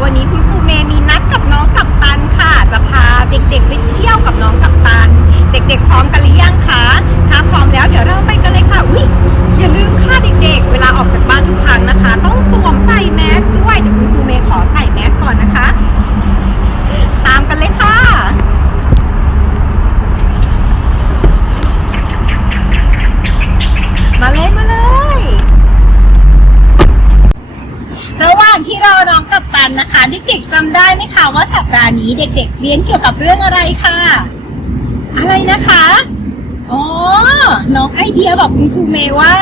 วันนี้คุณครูเมย์มีนัดกับน้องกัปตันค่ะ จะพาเด็กๆไปเที่ยวกับน้องกัปตัน เด็กๆพร้อมกันหรือยังคะถ้าพร้อมแล้วเดี๋ยวเราไปกันเลยค่ะอุ้ยอย่าลืมค่ะเด็กๆ เวลาออกจากบ้านทุกครั้งนะคะ ต้องสวมใส่แมสด้วยเดี๋ยวคุณครูเมย์ขอใส่แมสก่อนนะคะ ตามกันเลยค่ะ มาเลยมาเลย ระหว่างที่รอน้องกับตันนะคะ เด็กๆจำได้ไหมคะว่าสัปดาห์นี้เด็ก ๆ เรียนเกี่ยวกับเรื่องอะไรค่ะ อะไรนะคะ อ๋อ น้องไอเดียบอกคุณครูเมย์ว่า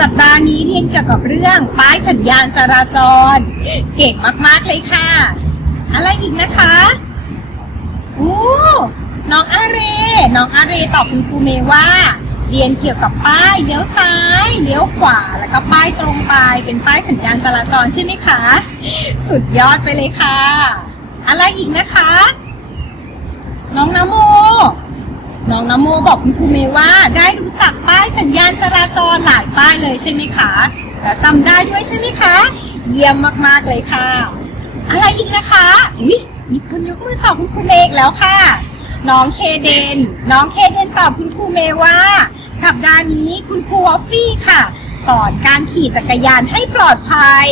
สัปดาห์นี้เรียนเกี่ยวกับเรื่องป้ายสัญญาณจราจร เก่งมากๆเลยค่ะ อะไรอีกนะคะโอ้น้องอาเร น้องอาเรตอบคุณครูเมย์ว่า เรียนเกี่ยวกับป้ายเลี้ยวซ้ายเลี้ยวขวาแล้วก็ป้ายตรงไปเป็นป้ายสัญญาณจราจรใช่ไหมคะ สุดยอดไปเลยค่ะ อะไรอีกนะคะ น้องนโม น้องนโมบอกคุณครูเมย์ว่าได้รู้จักป้ายสัญญาณจราจรหลายป้ายเลยใช่ไหมคะและจำได้ด้วยใช่ไหมคะ เยี่ยมมากๆเลยค่ะ อะไรอีกนะคะอุ๊ยมีคนยกมือตอบคุณครูเมย์อีกแล้วค่ะ น้องเคเดน น้องเคเดนตอบคุณครูเมว่า สัปดาห์นี้คุณครูวอฟฟี่ค่ะสอนการขี่จักรยานให้ปลอดภัย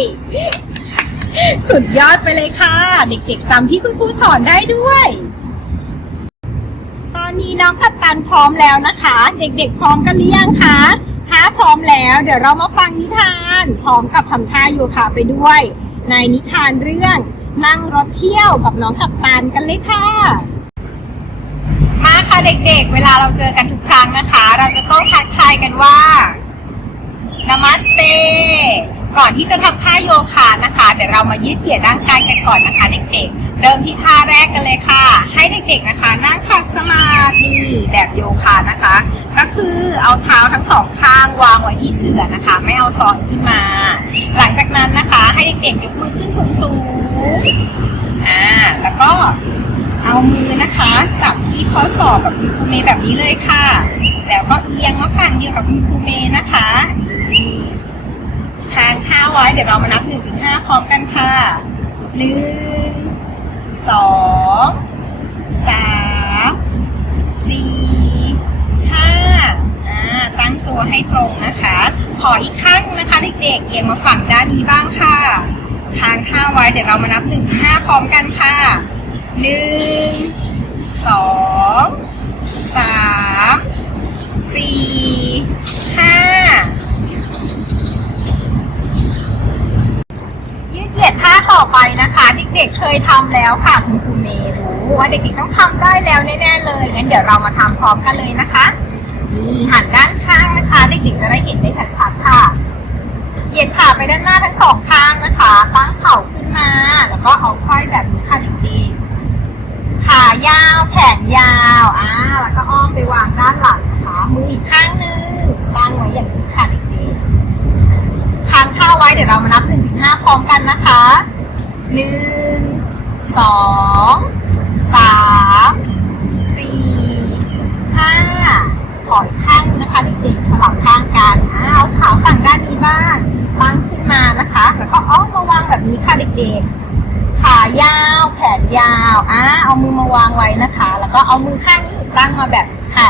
สุดยอดไปเลยค่ะ เด็กๆจำที่คุณครูสอนได้ด้วย ตอนนี้น้องกัปตันพร้อมแล้วนะคะ เด็กๆพร้อมกันหรือยังคะถ้าพร้อมแล้วเดี๋ยวเรามาฟังนิทาน พร้อมกับทำท่าโยคะไปด้วย ในนิทานเรื่อง นั่งรถเที่ยวกับน้องกัปตันกันเลยค่ะ ค่ะเด็กๆ เวลาเราเจอกันทุกครั้งนะคะ เราจะต้องทักทายกันว่านามัสเตก่อนที่จะทำท่าโยคะนะคะ เดี๋ยวเรามายืดเหยียดร่างกายกันก่อนนะคะเด็กๆ เริ่มที่ท่าแรกกันเลยค่ะ ให้เด็กๆนะคะ นั่งขัดสมาธิแบบโยคะนะคะ ก็คือเอาเท้าทั้งสองข้างวางไว้ที่เสื่อนะคะ ไม่เอาซ้อนขึ้นมา หลังจากนั้นนะคะ ให้เด็กๆยกมือขึ้นสูงๆอ่าแล้วก็ เอามือนะคะ จับที่ข้อศอกกับคุณครูเมย์แบบนี้เลยค่ะ แล้วก็เอียงมาฝั่งเดียวกับคุณครูเมย์นะคะค้างท่าไว้เดี๋ยวเรามานับหนึ่งถึงห้าพร้อมกันค่ะหนึ่งสองสามสี่ห้าอ่าตั้งตัวให้ตรงนะคะ ขออีกครั้งนะคะเด็กๆเอียงมาฝั่งด้านนี้บ้างค่ะค้างท่าไว้เดี๋ยวเรามานับหนึ่งถึงห้าพร้อมกันค่ะ หนึ่งสองสามสี่ห้ายืดเหยียดท่าต่อไปนะคะ เด็กๆเคยทำแล้วค่ะ คุณครูเมย์รู้ว่าเด็กๆต้องทำได้แล้วแน่ๆเลยงั้นเดี๋ยวเรามาทำพร้อมกันเลยนะคะนี่หันด้านข้างนะคะ เด็กๆจะได้เห็นได้ชัดๆค่ะ เหยียดขาไปด้านหน้าทั้งสองข้างนะคะ ตั้งเข่าขึ้นมา แล้วก็เอาค่อยแบบนี้ค่ะเด็กๆ ขายาว แขนยาว อ่า แล้วก็อ้อมไปวางด้านหลังนะคะมืออีกข้างหนึ่งตั้งไว้อย่างนี้ค่ะเด็กๆค้างท่าไว้เดี๋ยวเรามานับหนึ่งถึงห้าพร้อมกันนะคะหนึ่งสองสามสี่ห้าขออีกข้างนะคะเด็กๆสลับข้างกันเอาขาฝั่งด้านนี้บ้างตั้งขึ้นมานะคะแล้วก็อ้อมมาวางแบบนี้ค่ะเด็กๆขายาวแขนยาว อ่า เอามือมาวางไว้นะคะ แล้วก็เอามือข้างนี้ตั้งมาแบบค่ะ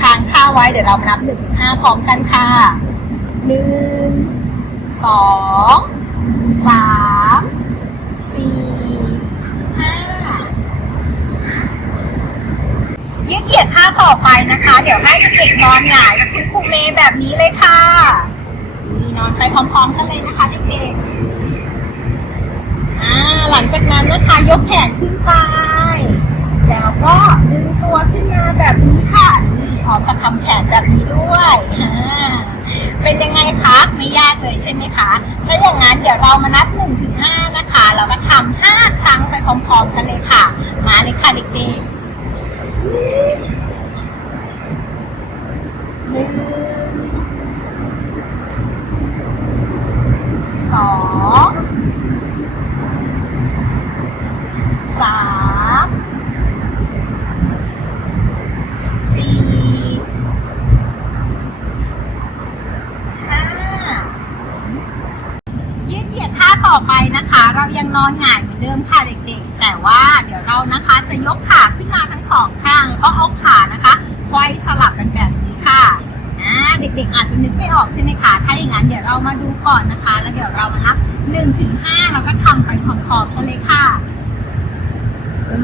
ค้างท่าไว้เดี๋ยวเรามานับหนึ่งถึงห้าพร้อมกันค่ะหนึ่งสองสามสี่ห้ายืดเหยียดท่าต่อไปนะคะ เดี๋ยวให้เด็กนอนหงายกับคุณครูเมย์แบบนี้เลยค่ะนี่นอนไปพร้อมๆกันเลยนะคะเด็กๆหลังจากนั้นนะคะยกแขนขึ้นไป แล้วก็ดึงตัวขึ้นมาแบบนี้ค่ะนี่ อมกับทำแขนแบบนี้ด้วยเป็นยังไงคะ ไม่ยากเลยใช่ไหมคะ ถ้าอย่างนั้นเดี๋ยวเรามานับ1นถึงหนะคะแล้วก็ทำห้าครั้งไปพร้อมๆกันเลยค่ะ มาเลยค่ะเด็กๆหนึ่งสอง สามสี่ห้ายืดเหยียดท่าต่อไป นอนหงายเหมือนเดิมค่ะเด็กๆ แต่ว่าเดี๋ยวเรานะคะจะยกขาขึ้นมาทั้งสองข้างแล้วก็เอาขานะคะไว้สลับกันแบบนี้ค่ะอ่าเด็กๆอาจจะนึกไม่ออกใช่ไหมคะถ้าอย่างนั้นเดี๋ยวเรามาดูก่อนนะคะ แล้วเดี๋ยวเรามานับหนึ่งถึงห้าแล้วก็ทำไปพร้อมๆกันเลยค่ะอื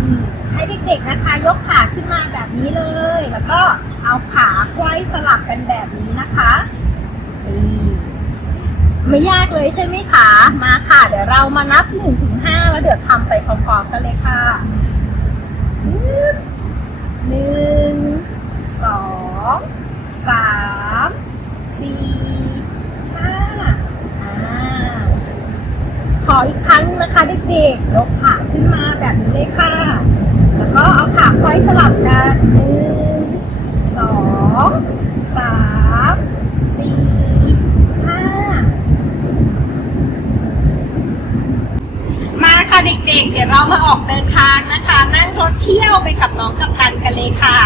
ให้เด็กๆนะคะ ยกขาขึ้นมาแบบนี้เลย แล้วก็เอาขาไว้สลับกันแบบนี้นะคะนี่ ไม่ยากเลยใช่ไหมคะ มาค่ะ เดี๋ยวเรามานับ1นถึงห้าแล้วเดี๋ยวทำไปพร้อมๆกันเลยค่ะหนึ่งสองสามสี่ห้าอ่าขออีกครั้งนะคะเด็กๆยกขาขึ้นมาแบบนี้เลยค่ะ แล้วก็เอาขาไขว้สลับกันหนึ่งสองสามสี่ห้า มาค่ะ เด็กๆ เดี๋ยวเรามาออกเดินทางนะคะ นั่งรถเที่ยวไปกับน้องกัปตันกันเลยค่ะ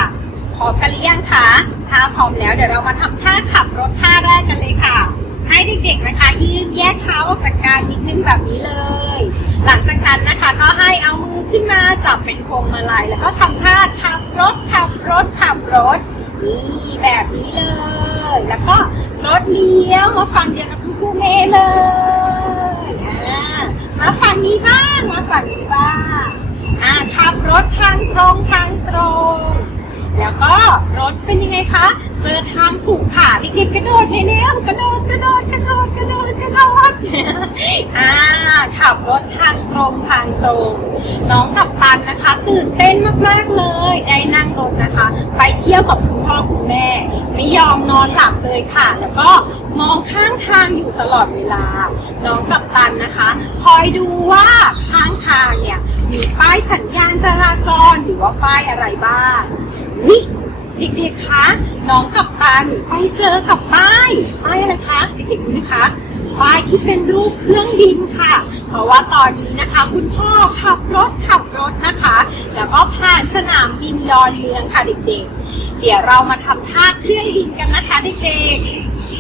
พร้อมกันหรือยังคะถ้าพร้อมแล้วเดี๋ยวเรามาทำท่าขับรถท่าแรกกันเลยค่ะ ให้เด็กๆนะคะ ยืนแยกเท้าออกจากกันนิดนึงแบบนี้เลย หลังจากนั้นนะคะก็ให้เอามือขึ้นมาจับเป็นพวงมาลัยแล้วก็ทำท่าขับรถขับรถขับรถนี่แบบนี้เลย แล้วก็รถเลี้ยวมาฝั่งเดียวกับคุณครูเมย์เลย มาฝั่งนี้บ้างมาฝั่งนี้บ้างอ่าขับรถทางตรงทางตรง แล้วก็รถเป็นยังไงคะ เจอทางผูกขาเด็กๆกระโดดเร็วกระโดดกระโดดกระโดดกระโดดกระโดดอ่า ขับรถทางตรงทางตรงน้องกับตันนะคะ ตื่นเต้นมากๆเลย ได้นั่งรถนะคะ ไปเที่ยวกับคุณพ่อคุณแม่ ไม่ยอมนอนหลับเลยค่ะ แล้วก็มองข้างทางอยู่ตลอดเวลา น้องกับตันนะคะ คอยดูว่าข้างทางเนี่ยมีป้ายสัญญาณจราจรหรือว่าป้ายอะไรบ้างวิเด็กๆคะน้องกับตันไปเจอกับป้ายป้ายอะไรคะเด็กๆดูนะคะ ป้ายที่เป็นรูปเครื่องบินค่ะ เพราะว่าตอนนี้นะคะ คุณพ่อขับรถขับรถนะคะ แล้วก็ผ่านสนามบินดอนเมืองค่ะเด็กๆ เดี๋ยวเรามาทำท่าเครื่องบินกันนะคะเด็ก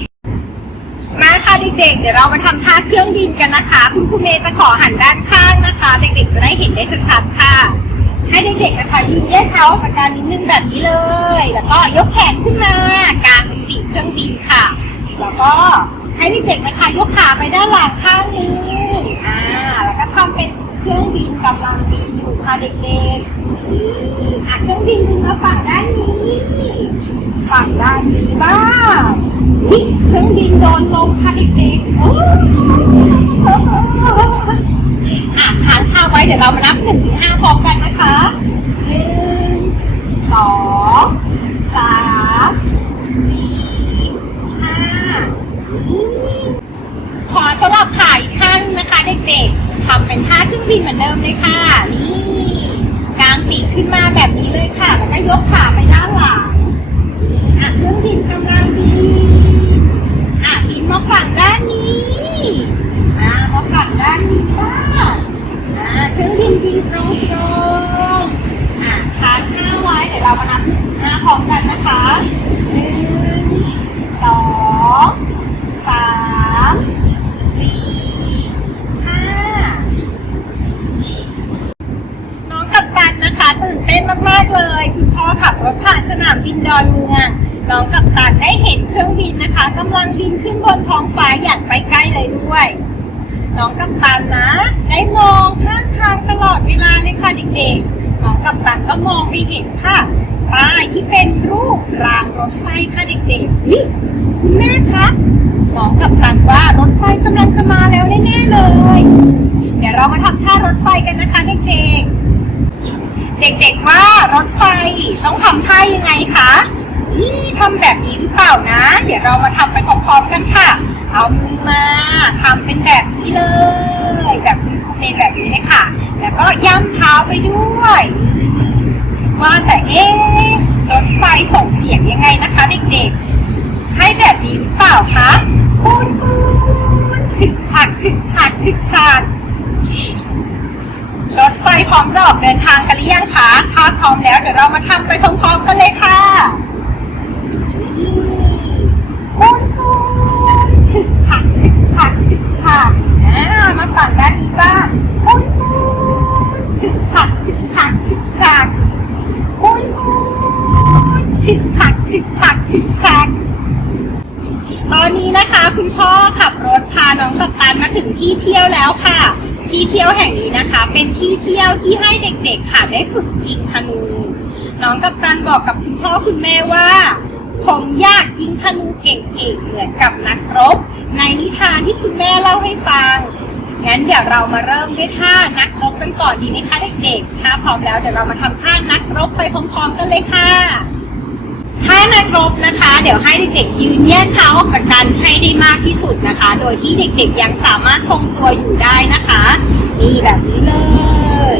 ๆ มาค่ะเด็กๆ เดี๋ยวเรามาทำท่าเครื่องบินกันนะคะ คุณครูเมย์จะขอหันด้านข้างนะคะ เด็กๆ จะได้เห็นได้ชัดๆค่ะให้เด็กๆนะคะยืนแยกเท้าออกจากกันนิดนึงแบบนี้เลย แล้วก็ยกแขนขึ้นมากางเป็นปีกเครื่องบินค่ะ แล้วก็ ให้เด็กๆนะคะยกขาไปด้านหลังข้างนึงอ่าแล้วก็ทำเป็นเครื่องบินกำลังบินอยู่ค่ะเด็กๆนี่อะเครื่องบินบินมาฝั่งด้านนี้ฝั่งด้านนี้บ้างนี่เครื่องบินโดนลมค่ะเด็กๆโอ้อะค้างท่าไว้เดี๋ยวเรามานับหนึ่งถึงห้าพร้อมกันนะคะหนึ่งสองสามสี่ห้าขอสลับขาอีกข้างนะคะ เด็กๆทำเบินเหมือนเดิมเลยค่ะ นี่กางปีกขึ้นมาแบบนี้เลยค่ะ แล้วก็ยกขาไปด้านหลังอะเครื่องบินกำลังบินอะบินมาฝั่งด้านนี้อ่ามาฝั่งด้านนี้บ้างอ่าเครื่องบินบินตรงตรงๆอะค้างห้าไว้เดี๋ยวเรามานับหน้าพร้อมกันนะคะหนึ่งสองสามสี่ห้า น้องกัปตันนะคะ ตื่นเต้นมากๆ เลยคุณพ่อขับรถผ่านสนามบินดอนเมืองน้องกัปตันได้เห็นเครื่องบินนะคะกำลังบินขึ้นบนท้องฟ้าอย่างไปใกล้เลยด้วยน้องกัปตันนะ ได้มองข้างทางตลอดเวลาเลยค่ะเด็กๆน้องกัปตันก็มองไปเห็นค่ะป้ายที่เป็นรูปรางรถไฟค่ะเด็กๆนี่คุณแม่ครับน้องกัปตันว่ารถไฟกำลังจะมาแล้วแน่ๆเลย เดี๋ยวเรามาทำท่ารถไฟกันนะคะเด็กๆ เด็กๆว่ารถไฟต้องทำท่ายังไงคะนี่ทำแบบนี้หรือเปล่านะ เดี๋ยวเรามาทำไปพร้อมๆกันค่ะ เอามือมาทำเป็นแบบนี้เลย แบบคุณครูเมย์แบบนี้เลยค่ะ แล้วก็ย่ำเท้าไปด้วยว่าแต่เอ๊ะรถไฟส่งเสียงยังไงนะคะ เด็กๆ ใช่แบบนี้หรือเปล่าคะปูนปูนฉึกฉักฉึกฉักฉึกฉัก รถไฟพร้อมจะออกเดินทางกันหรือยังคะถ้าพร้อมแล้วเดี๋ยวเรามาทำไปพร้อมๆกันเลยค่ะมุนมุนฉึดฉากฉึดฉากฉึดฉากอ่มาฝั่งด้านนี้บ้างมุนมุนฉึดฉากฉึดฉากฉึดฉากมุนมุนฉึดฉากฉึดฉากฉึดฉากตอนนี้นะคะ คุณพ่อขับรถพาน้องกับตันมาถึงที่เที่ยวแล้วค่ะ ที่เที่ยวแห่งนี้นะคะ เป็นที่เที่ยวที่ให้เด็กๆค่ะได้ฝึกยิงธนู น้องกัปตันบอกกับคุณพ่อคุณแม่ว่า ผมอยากยิงธนูเก่งๆเหมือนกับนักรบ ในนิทานที่คุณแม่เล่าให้ฟัง งั้นเดี๋ยวเรามาเริ่มด้วยท่านักรบกันก่อนดีไหมคะเด็กๆ ถ้าพร้อมแล้วเดี๋ยวเรามาทำท่านักรบไปพร้อมๆกันเลยค่ะ ท่านักรบนะคะ เดี๋ยวให้เด็กๆยืนแยกเท้าออกจากกันให้ได้มากที่สุดนะคะ โดยที่เด็กๆยังสามารถทรงตัวอยู่ได้นะคะนี่แบบนี้เลย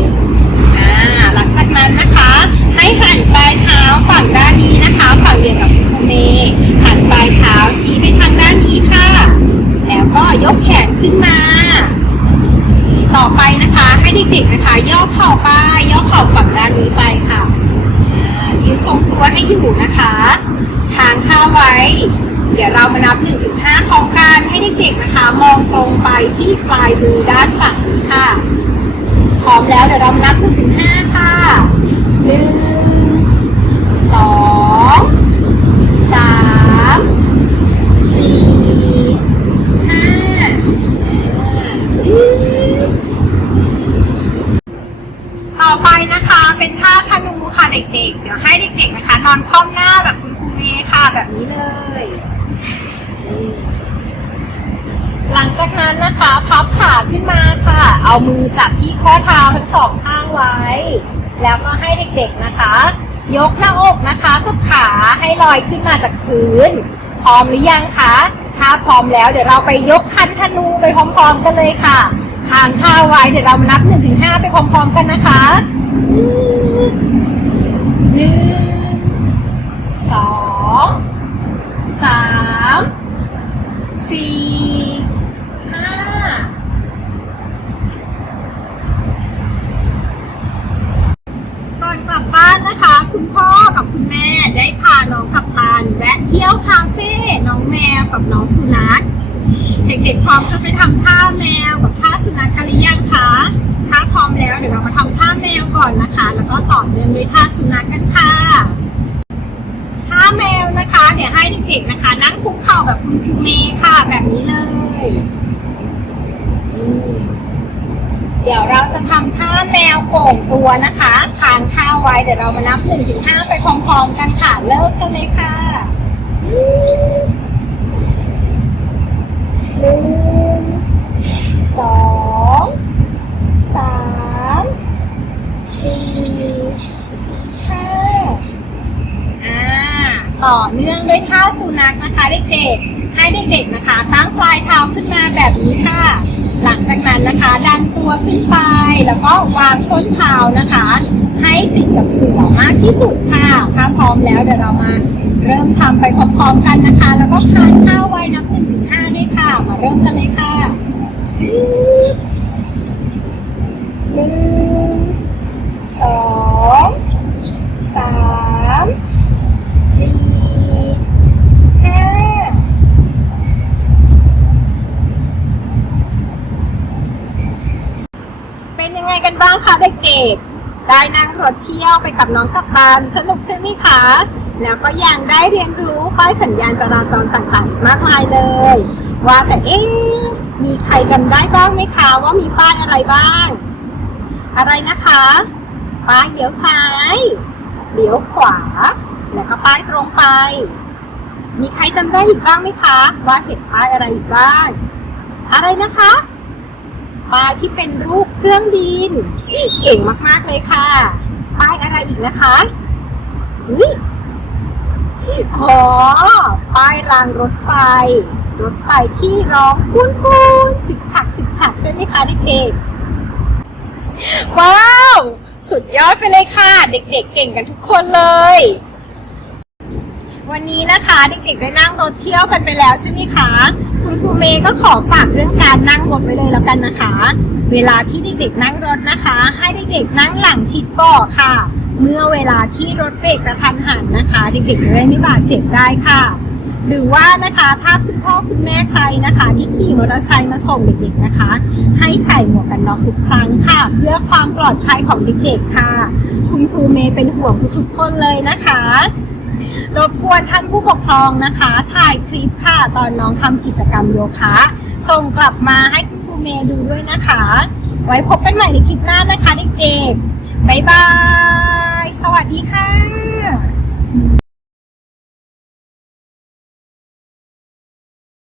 อ่าหลังจากนั้นนะคะ ให้หันปลายเท้าฝั่งด้านนี้นะคะ ฝั่งเดียวกับคุณเมย์หันปลายเท้าชี้ไปทางด้านนี้ค่ะ แล้วก็ยกแขนขึ้นมา ต่อไปนะคะ ให้เด็กๆนะคะ ย่อเข่าไปย่อ ให้อยู่นะคะทางท่าไว้ เดี๋ยวเรามานับ1นถึงห้าพร้องการให้เด็กๆนะคะ มองตรงไปที่ปลายมือด้านฝั่งนี้ค่ะ พร้อมแล้วเดี๋ยวเรามานับ1นถึงห้าค่ะหนึ่งสองสามสี่ห้าอ่า ต่อไปนะคะเป็นท่าธนูค่ะเด็กๆ เดี๋ยวให้เด็กๆนะคะ นอนคว่ำหน้าแบบคุณครูเมย์ค่ะแบบนี้เลย หลังจากนั้นนะคะพับขาขึ้นมาค่ะ เอามือจับที่ข้อเท้าทั้งสองข้างไว้ แล้วก็ให้เด็กๆนะคะ ยกหน้าอกนะคะกับขาให้ลอยขึ้นมาจากพื้น พร้อมหรือยังคะ ถ้าพร้อมแล้วเดี๋ยวเราไปยกคันธนูไปพร้อมๆกันเลยค่ะ ทางท่าไว้เดี๋ยวเรามานับหนึ่งถึงห้าไปพร้อมๆกันนะคะหนึ่งสองสามสี่ห้าก่อนกลับบ้านนะคะ คุณพ่อกับคุณแม่ได้พาน้องกัปตันแวะเที่ยวคาเฟ่น้องแมวกับน้องสุนัข เด็กๆพร้อมจะไปทำท่าแมวกับท่าสุนัขกันหรือยังคะถ้าพร้อมแล้วเดี๋ยวเรามาทำท่าแมวก่อนนะคะ แล้วก็ต่อเนื่องด้วยท่าสุนัขกันค่ะท่าแมวนะคะ เดี๋ยวให้เด็กๆนะคะ นั่งคุกเข่าแบบคุณครูเมย์ค่ะแบบนี้เลยเดี๋ยวเราจะทำท่าแมวโก่งตัวนะคะทางท่าไว้เดี๋ยวเรามานับหนึ่งถึงห้าไปพร้อมๆกันค่ะเริ่มกันเลยค่ะ หนึ่งสองสามสี่ห้าอ่าต่อเนื่องด้วยท่าสุนัขนะคะเด็กๆให้เด็กๆนะคะ ตั้งปลายเท้าขึ้นมาแบบนี้ค่ะ หลังจากนั้นนะคะ ดันตัวขึ้นไป แล้วก็วางส้นเท้านะคะ ให้ติดกับเสื่อมากที่สุดค่ะถ้าพร้อมแล้วเดี๋ยวเรามาเริ่มทำไปพร้อมๆกันนะคะ แล้วก็คานข้าวไว้นับหนึ่ง มาเริ่มกันเลยค่ะหนึ่งสองสามสี่ห้าเป็นยังไงกันบ้างคะเด็กๆ ได้นั่งรถเที่ยวไปกับน้องกัปตันสนุกใช่ไหมคะ แล้วก็ยังได้เรียนรู้ป้ายสัญญาณจราจรต่างๆ มากมายเลย ว่าแต่เอ๊ะมีใครจำได้บ้างไหมคะว่ามีป้ายอะไรบ้าง อะไรนะคะป้ายเลี้ยวซ้าย เลี้ยวขวา แล้วก็ป้ายตรงไป มีใครจำได้อีกบ้างไหมคะ ว่าเห็นป้ายอะไรอีกบ้าง อะไรนะคะป้ายที่เป็นรูปเครื่องบินเก่งมากๆเลยค่ะ ป้ายอะไรอีกนะคะอุ๊ยอ๋อป้ายรางรถไฟ รถไฟที่ร้องกุ้นกุนฉิกฉักฉิกฉักใช่ไหมคะเด็กๆว้าว สุดยอดไปเลยค่ะ เด็กๆ เก่งกันทุกคนเลย วันนี้นะคะเด็กๆได้นั่งรถเที่ยวกันไปแล้วใช่ไหมคะคุณครูเมย์ก็ขอฝากเรื่องการนั่งรถไว้เลยแล้วกันนะคะ เวลาที่เด็กๆนั่งรถนะคะ ให้เด็กๆนั่งหลังชิดเบาะค่ะ เมื่อเวลาที่รถเบรกกระทันหันนะคะ เด็กๆจะได้ไม่บาดเจ็บได้ค่ะ หรือว่านะคะถ้าคุณพ่อคุณแม่ใครนะคะ ที่ขี่มอเตอร์ไซค์มาส่งเด็กๆนะคะ ให้ใส่หมวกกันน็อกทุกครั้งค่ะ เพื่อความปลอดภัยของเด็กๆค่ะ คุณครูเมย์เป็นห่วงทุกคนเลยนะคะรบกวนท่านผู้ปกครองนะคะ ถ่ายคลิปค่ะ ตอนน้องทำกิจกรรมโยคะส่งกลับมาให้คุณครูเมย์ดูด้วยนะคะ ไว้พบกันใหม่ในคลิปหน้านะคะเด็กๆบ๊ายบาย สวัสดีค่ะ